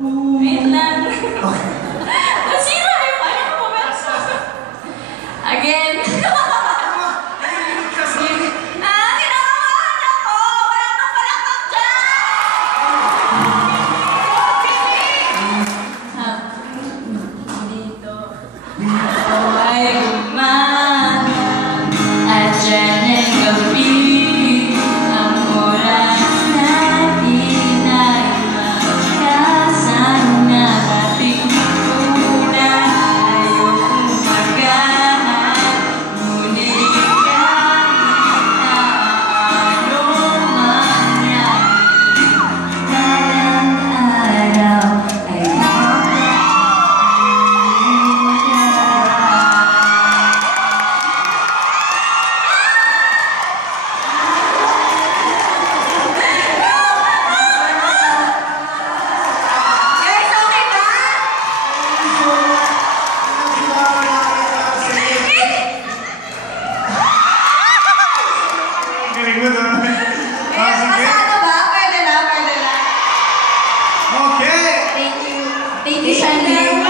Wait lang. Masira yung paano mo ba? Again. Kinakabahan ako! Wala nang palakpak dyan! Dito. Ay umaga at dyan ang gabi. Ang oras natin ay magkasama. Ating tulad ayokong magahan. Ngunit kahit na ano mangyari, balang araw ay Galing mo doon. Sige. Masado ba? Pwede na, pwede na. Okay. Thank you. Thank you, Shandy.